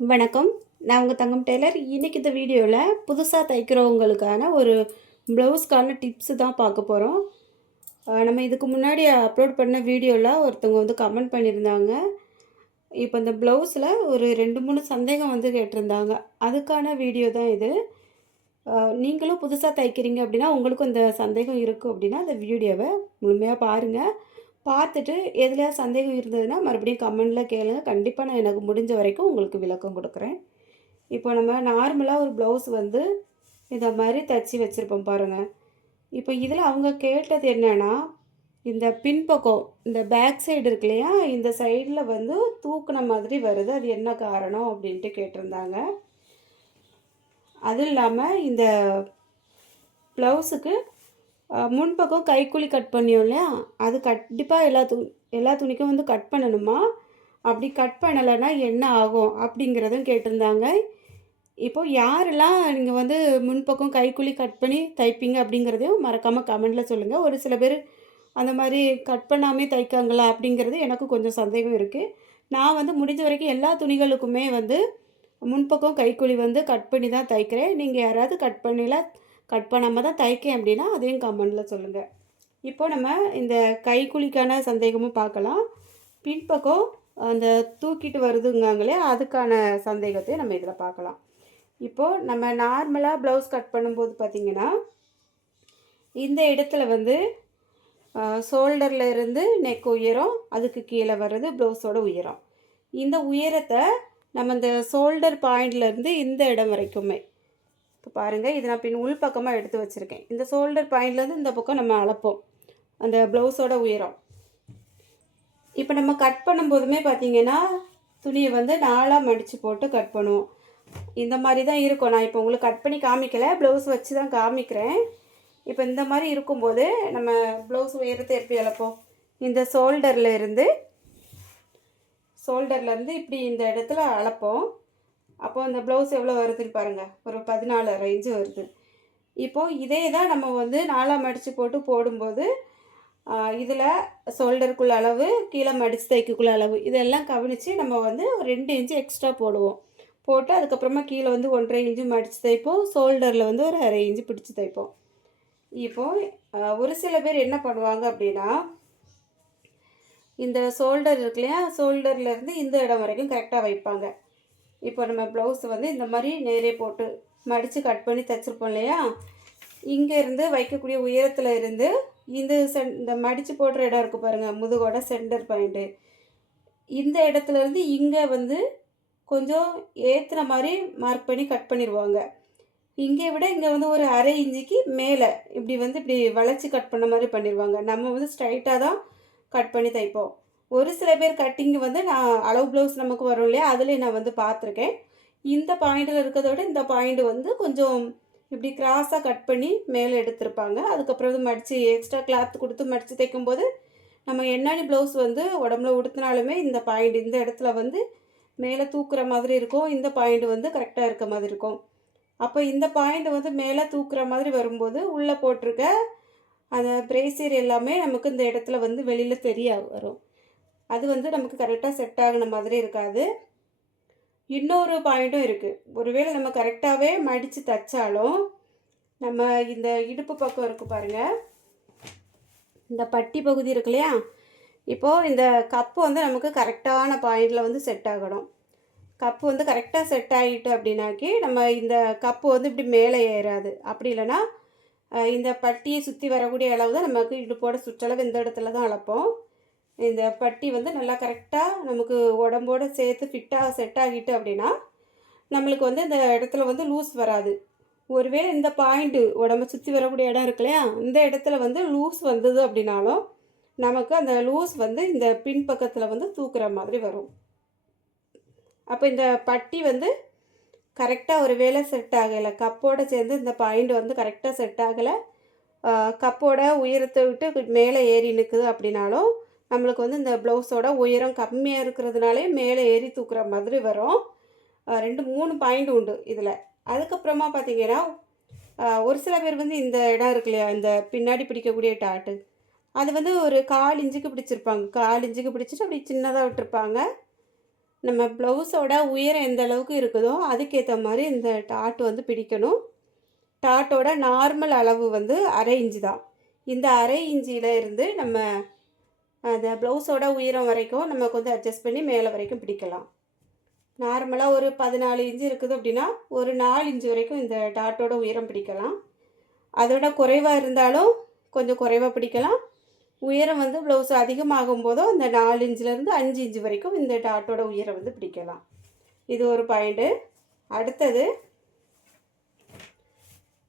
வணக்கம். நான் உங்க தங்கம் டெய்லர். இன்னைக்கு இந்த வீடியோவில் புதுசாக தைக்கிறவங்களுக்கான ஒரு ப்ளவுஸ்க்கான டிப்ஸு தான் பார்க்க போகிறோம். நம்ம இதுக்கு முன்னாடி அப்லோட் பண்ண வீடியோவில் ஒருத்தவங்க வந்து கமெண்ட் பண்ணியிருந்தாங்க. இப்போ இந்த ப்ளவுஸில் ஒரு 2, 3 சந்தேகம் வந்து கேட்டிருந்தாங்க. அதுக்கான வீடியோ தான் இது. நீங்களும் புதுசாக தைக்கிறீங்க அப்படின்னா உங்களுக்கும் இந்த சந்தேகம் இருக்குது அப்படின்னா அந்த வீடியோவை முழுமையாக பாருங்கள். பார்த்துட்டு எதுலையா சந்தேகம் இருந்ததுன்னா மறுபடியும் கமெண்டில் கேளுங்க. கண்டிப்பாக நான் எனக்கு முடிஞ்ச வரைக்கும் உங்களுக்கு விளக்கம் கொடுக்குறேன். இப்போ நம்ம நார்மலாக ஒரு ப்ளவுஸ் வந்து இந்த மாதிரி தச்சு வச்சுருப்போம் பாருங்கள். இப்போ இதில் அவங்க கேட்டது என்னென்னா, இந்த பின்பக்கம் இந்த பேக் சைடு இருக்கு இல்லையா, இந்த சைடில் வந்து தூக்குன மாதிரி வருது, அது என்ன காரணம் அப்படின்ட்டு கேட்டிருந்தாங்க. அதுவும் இல்லாமல் இந்த ப்ளவுஸுக்கு முன்பக்கம் கைக்குழி கட் பண்ணியோம் இல்லையா, அது கண்டிப்பாக எல்லா துணிக்கும் வந்து கட் பண்ணணுமா? அப்படி கட் பண்ணலைன்னா என்ன ஆகும் அப்படிங்கிறதும் கேட்டிருந்தாங்க. இப்போது யாரெல்லாம் நீங்கள் வந்து முன்பக்கம் கைக்குழி கட் பண்ணி தைப்பீங்க அப்படிங்கிறதையும் மறக்காமல் கமெண்டில் சொல்லுங்கள். ஒரு சில பேர் அந்த மாதிரி கட் பண்ணாமே தைக்காங்களா அப்படிங்கிறது எனக்கு கொஞ்சம் சந்தேகம் இருக்குது. நான் வந்து முடிஞ்ச வரைக்கும் எல்லா துணிகளுக்குமே வந்து முன்பக்கம் கைக்குழி வந்து கட் பண்ணி தான் தைக்கிறேன். நீங்கள் யாராவது கட் பண்ணாமல் தான் தைக்கேன் அப்படின்னா அதையும் கமெண்டில் சொல்லுங்கள். இப்போ நம்ம இந்த கைக்குழிக்கான சந்தேகமும் பார்க்கலாம். பின்பக்கம் அந்த தூக்கிட்டு வருதுங்காங்களே அதுக்கான சந்தேகத்தையும் நம்ம இதில் பார்க்கலாம். இப்போது நம்ம நார்மலாக ப்ளவுஸ் கட் பண்ணும்போது பார்த்திங்கன்னா, இந்த இடத்துல வந்து ஷோல்டரில் இருந்து நெக் உயரம், அதுக்கு கீழே வர்றது ப்ளவுஸோட உயரம். இந்த உயரத்தை நம்ம இந்த ஷோல்டர் பாயிண்ட்லேருந்து இந்த இடம் வரைக்குமே இப்போ பாருங்கள், இது நான் பின் உள் பக்கமாக எடுத்து வச்சுருக்கேன். இந்த ஷோல்டர் பாயிண்ட்லேருந்து இந்த பக்கம் நம்ம அளப்போம் அந்த ப்ளவுஸோட உயரம். இப்போ நம்ம கட் பண்ணும்போதுமே பார்த்திங்கன்னா துணியை வந்து 4ஆக மடித்து போட்டு கட் பண்ணுவோம். இந்த மாதிரி தான் இருக்கும். நான் இப்போ உங்களுக்கு கட் பண்ணி காமிக்கலை, ப்ளவுஸ் வச்சு தான் காமிக்கிறேன். இப்போ இந்த மாதிரி இருக்கும்போது நம்ம ப்ளவுஸ் உயரத்தை எப்படி அளப்போம்? இந்த ஷோல்டர்லேருந்து இப்படி இந்த இடத்துல அளப்போம். அப்போது அந்த ப்ளவுஸ் எவ்வளோ வருதுன்னு பாருங்கள், ஒரு 14 இன்ச்சு வருது. இப்போது இதே தான் நம்ம வந்து 4ஆக மடித்து போடும்போது இதில் ஷோல்டருக்குள்ள அளவு, கீழே மடித்து தைக்கக்குள்ள அளவு, இதெல்லாம் கவனித்து நம்ம வந்து ஒரு 2 இன்ச்சு எக்ஸ்ட்ரா போட்டு அதுக்கப்புறமா கீழே வந்து 1.5 இன்ச்சு மடித்து தைப்போம். ஷோல்டரில் வந்து ஒரு 1/2 இன்ச்சு பிடிச்சி தைப்போம். இப்போது ஒரு சில பேர் என்ன பண்ணுவாங்க அப்படின்னா, இந்த ஷோல்டர் இருக்கு இல்லையா, ஷோல்டர்லேருந்து இந்த இடம் வரைக்கும் கரெக்டாக வைப்பாங்க. இப்போ நம்ம ப்ளவுஸ் வந்து இந்த மாதிரி நேரே போட்டு மடித்து கட் பண்ணி தைச்சிருப்போம் இல்லையா, இங்கேருந்து வைக்கக்கூடிய உயரத்தில் இருந்து இந்த மடித்து போடுற இடம் இருக்குது பாருங்கள், முதுகோட சென்டர் பாயிண்ட்டு, இந்த இடத்துலேருந்து இங்கே வந்து கொஞ்சம் ஏற்றுன மாதிரி மார்க் பண்ணி கட் பண்ணிடுவாங்க. இங்கே விட இங்கே வந்து ஒரு 1/2 இன்ச்சுக்கு மேலே இப்படி வளைச்சி கட் பண்ண மாதிரி பண்ணிடுவாங்க. நம்ம வந்து ஸ்ட்ரைட்டாக தான் கட் பண்ணி தைப்போம். ஒரு சில பேர் கட்டிங் வந்து நான் அளவு ப்ளவுஸ் நமக்கு வரும் இல்லையா, அதுலேயும் நான் வந்து பார்த்துருக்கேன். இந்த பாயிண்டில் இருக்கிறதோட இந்த பாயிண்ட் வந்து கொஞ்சம் இப்படி கிராஸாக கட் பண்ணி மேலே எடுத்திருப்பாங்க. அதுக்கப்புறம் வந்து மடித்து எக்ஸ்ட்ரா கிளாத் கொடுத்து மடித்து தைக்கும்போது நம்ம என்னாடி ப்ளவுஸ் வந்து உடம்புல உடுத்தினாலுமே இந்த பாயிண்ட் இந்த இடத்துல வந்து மேலே தூக்குற மாதிரி இருக்கும். இந்த பாயிண்ட் வந்து கரெக்டாக இருக்க மாதிரி இருக்கும். அப்போ இந்த பாயிண்ட் வந்து மேலே தூக்குற மாதிரி வரும்போது உள்ளே போட்டிருக்க அந்த பிரேசியர் எல்லாமே நமக்கு இந்த இடத்துல வந்து வெளியில் தெரிய வரும். அது வந்து நமக்கு கரெக்டாக செட் ஆகின மாதிரி இருக்காது. இன்னொரு பாயிண்ட்டும் இருக்குது. ஒருவேளை நம்ம கரெக்டாகவே மடித்து தைச்சாலும் நம்ம இந்த இடுப்பு பக்கம் இருக்குது பாருங்கள், இந்த பட்டி பகுதி இருக்கு இல்லையா, இப்போது இந்த கப்பு வந்து நமக்கு கரெக்டான பாயிண்டில் வந்து செட் ஆகணும். கப்பு வந்து கரெக்டாக செட் ஆகிட்டு அப்படின்னாக்கி நம்ம இந்த கப்பு வந்து இப்படி மேலே ஏறாது. அப்படி இல்லைன்னா இந்த பட்டியை சுற்றி வரக்கூடிய அளவு தான் நமக்கு இடுப்போட சுற்றளவு இந்த இடத்துல தான் அளப்போம். இந்த பட்டி வந்து நல்லா கரெக்டாக நமக்கு உடம்போடு சேர்த்து செட் ஆகிட்டு அப்படின்னா நம்மளுக்கு வந்து இந்த இடத்துல வந்து லூஸ் வராது. ஒருவேளை இந்த பாயிண்ட்டு உடம்பை சுற்றி வரக்கூடிய இடம் இருக்கு இல்லையா, இந்த இடத்துல வந்து லூஸ் வந்தது அப்படின்னாலும் நமக்கு அந்த லூஸ் வந்து இந்த பின்பக்கத்தில் வந்து தூக்குற மாதிரி வரும். அப்போ இந்த பட்டி வந்து கரெக்டாக ஒரு வேளை செட் ஆகலை, கப்போடு சேர்ந்து இந்த பாயிண்ட் வந்து கரெக்டாக செட் ஆகலை, கப்போட உயரத்தை விட்டு மேலே ஏறி நிற்குது அப்படின்னாலும் நம்மளுக்கு வந்து இந்த ப்ளவுஸோட உயரம் கம்மியாக இருக்கிறதுனாலே மேலே ஏறி தூக்குற மாதிரி வரும். 2-3 பாயிண்ட் உண்டு இதில். அதுக்கப்புறமா பார்த்திங்கன்னா ஒரு சில பேர் வந்து இந்த இடம் இருக்கு இல்லையா, இந்த பின்னாடி பிடிக்கக்கூடிய டாட்டு, அது வந்து ஒரு 1/4 இன்ச்சுக்கு பிடிச்சிருப்பாங்க. 1/4 இன்ச்சுக்கு பிடிச்சிட்டு அப்படி சின்னதாக விட்டுருப்பாங்க. நம்ம ப்ளவுஸோட உயரம் எந்த அளவுக்கு இருக்குதோ அதுக்கேற்ற மாதிரி இந்த டாட் வந்து பிடிக்கணும். டாட்டோட நார்மல் அளவு வந்து அரை இன்ச்சு தான். இந்த அரை இன்ச்சில் இருந்து நம்ம அந்த ப்ளவுஸோட உயரம் வரைக்கும் நம்ம கொஞ்சம் அட்ஜஸ்ட் பண்ணி மேலே வரைக்கும் பிடிக்கலாம். நார்மலாக ஒரு 14 இன்ச்சு இருக்குது அப்படின்னா ஒரு 4 இன்ச்சு வரைக்கும் இந்த டாட்டோட உயரம் பிடிக்கலாம். அதோட குறைவாக இருந்தாலும் கொஞ்சம் குறைவாக பிடிக்கலாம். உயரம் வந்து ப்ளவுஸ் அதிகமாகும் போதும் அந்த 4 இன்ச்சிலேருந்து 5 இன்ச்சு வரைக்கும் இந்த டாட்டோட உயரம் வந்து பிடிக்கலாம். இது ஒரு பாயிண்ட்டு. அடுத்தது,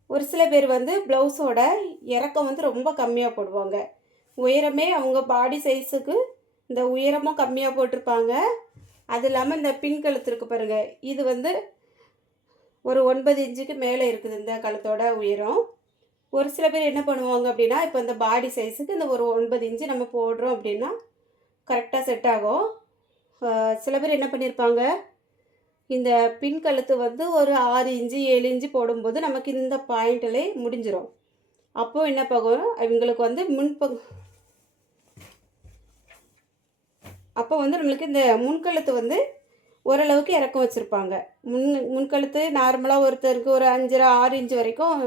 ஒரு சில பேர் வந்து ப்ளவுஸோட இறக்கம் வந்து ரொம்ப கம்மியாக போடுவாங்க. உயரமே அவங்க பாடி சைஸுக்கு இந்த உயரமும் கம்மியாக போட்டிருப்பாங்க. அது இல்லாமல் இந்த பின் கழுத்து இருக்குது பாருங்கள், இது வந்து ஒரு 9 இன்ச்சுக்கு மேலே இருக்குது இந்த கழுத்தோட உயரம். ஒரு சில பேர் என்ன பண்ணுவாங்க அப்படின்னா, இப்போ இந்த பாடி சைஸுக்கு இந்த ஒரு 9 இன்ச்சு நம்ம போடுறோம் அப்படின்னா கரெக்டாக செட் ஆகும். சில பேர் என்ன பண்ணியிருப்பாங்க, இந்த பின் கழுத்து வந்து ஒரு 6 இன்ச்சு 7 இன்ச்சு போடும்போது நமக்கு இந்த பாயிண்ட்டிலே முடிஞ்சிடும். அப்போது என்ன பார்க்கும், இவங்களுக்கு வந்து அப்போ வந்து நம்மளுக்கு இந்த முன்கழுத்து வந்து ஓரளவுக்கு இறக்கம் வச்சுருப்பாங்க. முன்கழுத்து நார்மலாக ஒருத்தருக்கு ஒரு 5 6 இன்ச்சு வரைக்கும்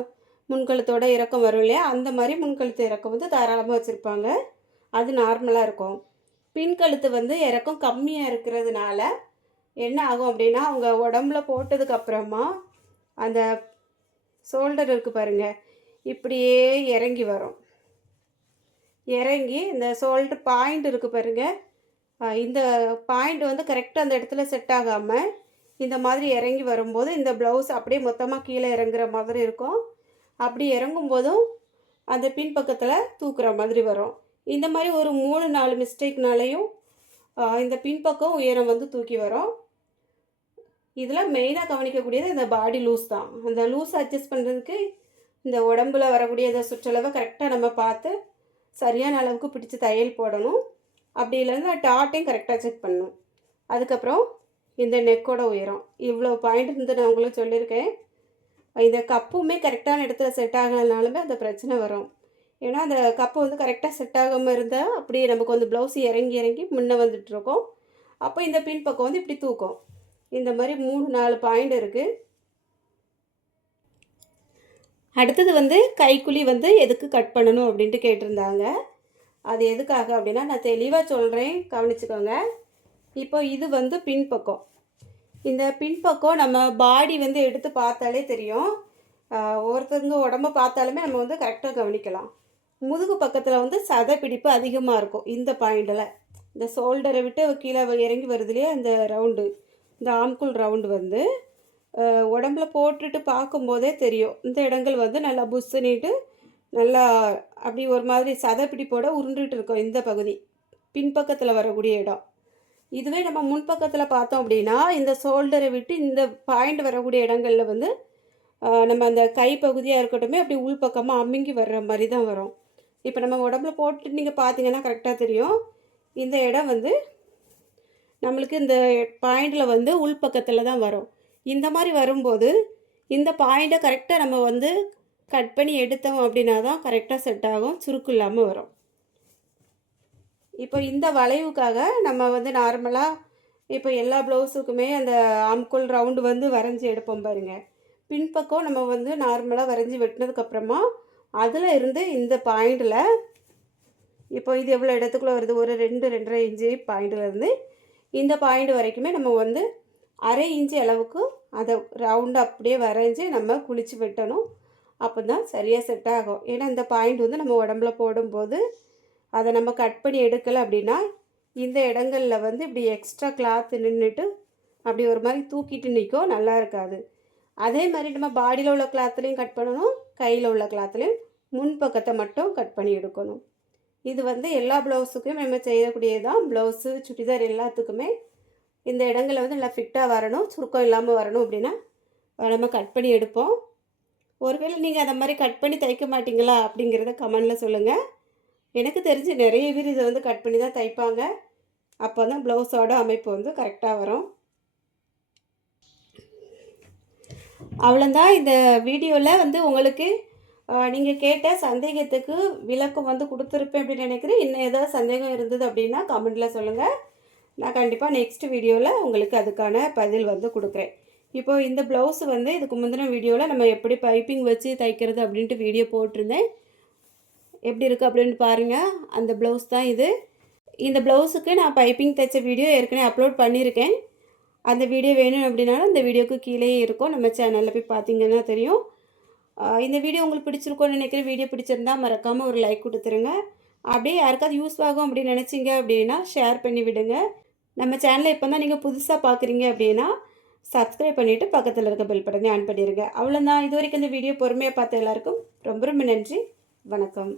முன்கழுத்தோட இறக்கம் வரும் இல்லையா, அந்த மாதிரி முன்கழுத்து இறக்கம் வந்து தாராளமாக வச்சுருப்பாங்க. அது நார்மலாக இருக்கும். பின்கழுத்து வந்து இறக்கம் கம்மியாக இருக்கிறதுனால என்ன ஆகும் அப்படின்னா, அவங்க உடம்புல போட்டதுக்கப்புறமா அந்த ஷோல்டர் இருக்குது பாருங்கள், இப்படியே இறங்கி வரும். இறங்கி இந்த ஷோல்டர் பாயிண்ட் இருக்குது பாருங்கள், இந்த பாயிண்ட் வந்து கரெக்டாக அந்த இடத்துல செட் ஆகாமல் இந்த மாதிரி இறங்கி வரும்போது இந்த ப்ளவுஸ் அப்படியே மொத்தமாக கீழே இறங்குற மாதிரி இருக்கும். அப்படி இறங்கும்போதும் அந்த பின்பக்கத்தில் தூக்குற மாதிரி வரும். இந்த மாதிரி ஒரு 3-4 மிஸ்டேக்னாலையும் இந்த பின்பக்கம் உயரம் வந்து தூக்கி வரும். இதில் மெயினாக கவனிக்கக்கூடியது இந்த பாடி லூஸ் தான். அந்த லூஸ் அட்ஜஸ்ட் பண்ணுறதுக்கு இந்த உடம்புல வரக்கூடிய இந்த சுற்றளவை கரெக்டாக நம்ம பார்த்து சரியான அளவுக்கு பிடிச்சி தையல் போடணும். அப்படி இல்லைன்னா டாட்டையும் கரெக்டாக செக் பண்ணணும். அதுக்கப்புறம் இந்த நெக்கோட உயரம் இவ்வளோ பாயிண்ட் வந்து நான் உங்களுக்கு சொல்லியிருக்கேன். இந்த கப்புமே கரெக்டான இடத்துல செட் ஆகலைனாலுமே அந்த பிரச்சனை வரும். ஏன்னா அந்த கப்பு வந்து கரெக்டாக செட் ஆகாமல் இருந்தால் அப்படியே நமக்கு வந்து ப்ளவுஸ் இறங்கி இறங்கி முன்னே வந்துட்டுருக்கோம். அப்போ இந்த பின் பக்கம் வந்து இப்படி தூக்கும். இந்த மாதிரி 3-4 பாயிண்ட் இருக்குது. அடுத்தது வந்து கைக்குழி வந்து எதுக்கு கட் பண்ணணும் அப்படின்ட்டு கேட்டிருந்தாங்க. அது எதுக்காக அப்படின்னா நான் தெளிவாக சொல்கிறேன், கவனிச்சுக்கோங்க. இப்போ இது வந்து பின்பக்கம். இந்த பின்பக்கம் நம்ம பாடி வந்து எடுத்து பார்த்தாலே தெரியும். ஒருத்தவங்க உடம்பை பார்த்தாலுமே நம்ம வந்து கரெக்டாக கவனிக்கலாம். முதுகு பக்கத்தில் வந்து சதை பிடிப்பு அதிகமாக இருக்கும். இந்த பாயிண்டில் இந்த ஷோல்டரை விட்டு கீழே இறங்கி வருதுலேயே அந்த ரவுண்டு, இந்த ஆம்குள் ரவுண்டு வந்து உடம்புல போட்டுட்டு பார்க்கும்போதே தெரியும். இந்த இடங்கள் வந்து நல்லா புஷ்ஷுனிட்டு நல்லா அப்படி ஒரு மாதிரி சதை பிடிப்போட உருண்டுட்டு இருக்கும். இந்த பகுதி பின்பக்கத்தில் வரக்கூடிய இடம். இதுவே நம்ம முன்பக்கத்தில் பார்த்தோம் அப்படின்னா இந்த ஷோல்டரை விட்டு இந்த பாயிண்ட் வரக்கூடிய இடங்களில் வந்து நம்ம அந்த கை பகுதியாக இருக்கட்டுமே அப்படி உள்பக்கமாக அமுங்கி வர்ற மாதிரி தான் வரும். இப்போ நம்ம உடம்புல போட்டு நீங்கள் பார்த்தீங்கன்னா கரெக்டாக தெரியும். இந்த இடம் வந்து நம்மளுக்கு இந்த பாயிண்டில் வந்து உள்பக்கத்தில் தான் வரும். இந்த மாதிரி வரும்போது இந்த பாயிண்ட்டை கரெக்டாக நம்ம வந்து கட் பண்ணி எடுத்தோம் அப்படின்னா தான் கரெக்டாக செட் ஆகும், சுருக்கு இல்லாமல் வரும். இப்போ இந்த வளைவுக்காக நம்ம வந்து நார்மலாக இப்போ எல்லா ப்ளவுஸுக்குமே அந்த ஆம்குள் ரவுண்டு வந்து வரைஞ்சி எடுப்போம் பாருங்கள். பின்பக்கம் நம்ம வந்து நார்மலாக வரைஞ்சி வெட்டினதுக்கப்புறமா அதில் இருந்து இந்த பாயிண்டில் இப்போ இது எவ்வளோ இடத்துக்குள்ளே வருது, ஒரு 2-2.5 இன்ச்சு பாயிண்டிலேருந்து இந்த பாயிண்ட் வரைக்குமே நம்ம வந்து அரை இன்ச்சு அளவுக்கு அதை ரவுண்டு அப்படியே வரைஞ்சி நம்ம குளித்து வெட்டணும். அப்போ தான் சரியாக செட் ஆகும். ஏன்னா இந்த பாயிண்ட் வந்து நம்ம உடம்புல போடும்போது அதை நம்ம கட் பண்ணி எடுக்கலை அப்படின்னா இந்த இடங்களில் வந்து இப்படி எக்ஸ்ட்ரா கிளாத்து நின்றுட்டு அப்படி ஒரு மாதிரி தூக்கிட்டு நிற்கும், நல்லா இருக்காது. அதே மாதிரி நம்ம பாடியில் உள்ள கிளாத்துலேயும் கட் பண்ணணும், கையில் உள்ள கிளாத்துலேயும் முன்பக்கத்தை மட்டும் கட் பண்ணி எடுக்கணும். இது வந்து எல்லா ப்ளவுஸுக்கும் நம்ம செய்யக்கூடியது தான். ப்ளவுஸு சுடிதார் எல்லாத்துக்குமே இந்த இடங்களில் வந்து நல்லா ஃபிட்டாக வரணும், சுருக்கம் இல்லாமல் வரணும் அப்படின்னா நம்ம கட் பண்ணி எடுப்போம். ஒருவேளை நீங்கள் அதை மாதிரி கட் பண்ணி தைக்க மாட்டிங்களா அப்படிங்கிறத கமெண்டில் சொல்லுங்கள். எனக்கு தெரிஞ்சு நிறைய பேர் இதை வந்து கட் பண்ணி தான் தைப்பாங்க. அப்போ தான் ப்ளவுஸோட அமைப்பு வந்து கரெக்டாக வரும். அவ்வளோதான் இந்த வீடியோவில் வந்து உங்களுக்கு நீங்கள் கேட்ட சந்தேகத்துக்கு விளக்கம் வந்து கொடுத்துருப்பேன் அப்படின்னு நினைக்கிறேன். இன்னும் ஏதாவது சந்தேகம் இருந்தது அப்படின்னா கமெண்டில் சொல்லுங்கள். நான் கண்டிப்பாக நெக்ஸ்ட் வீடியோவில் உங்களுக்கு அதுக்கான பதில் வந்து கொடுக்குறேன். இப்போது இந்த ப்ளவுஸ் வந்து இதுக்கு முந்தின வீடியோவில் நம்ம எப்படி பைப்பிங் வச்சு தைக்கிறது அப்படின்ட்டு வீடியோ போட்டிருந்தேன். எப்படி இருக்குது அப்படின்னு பாருங்கள். அந்த ப்ளவுஸ் தான் இது. இந்த ப்ளவுஸுக்கு நான் பைப்பிங் தைச்ச வீடியோ ஏற்கனவே அப்லோட் பண்ணியிருக்கேன். அந்த வீடியோ வேணும் அப்படின்னாலும் இந்த வீடியோக்கு கீழே இருக்கும், நம்ம சேனலில் போய் பார்த்தீங்கன்னா தெரியும். இந்த வீடியோ உங்களுக்கு பிடிச்சிருக்கோன்னு நினைக்கிறேன். வீடியோ பிடிச்சிருந்தா மறக்காமல் ஒரு லைக் கொடுத்துருங்க. அப்படியே யாருக்காவது யூஸ் ஆகும் அப்படின்னு நினச்சிங்க அப்படின்னா ஷேர் பண்ணி விடுங்க. நம்ம சேனலை இப்போ தான் நீங்கள் புதுசாக பார்க்குறீங்க அப்படின்னா சப்ஸ்கிரைப் பண்ணிவிட்டு பக்கத்தில் இருக்க பெல் பட்டனை ஆன் பண்ணிடுங்க. அவ்வளோதான். இது வரைக்கும் இந்த வீடியோ பொறுமையாக பார்த்த எல்லாருக்கும் ரொம்ப ரொம்ப நன்றி. வணக்கம்.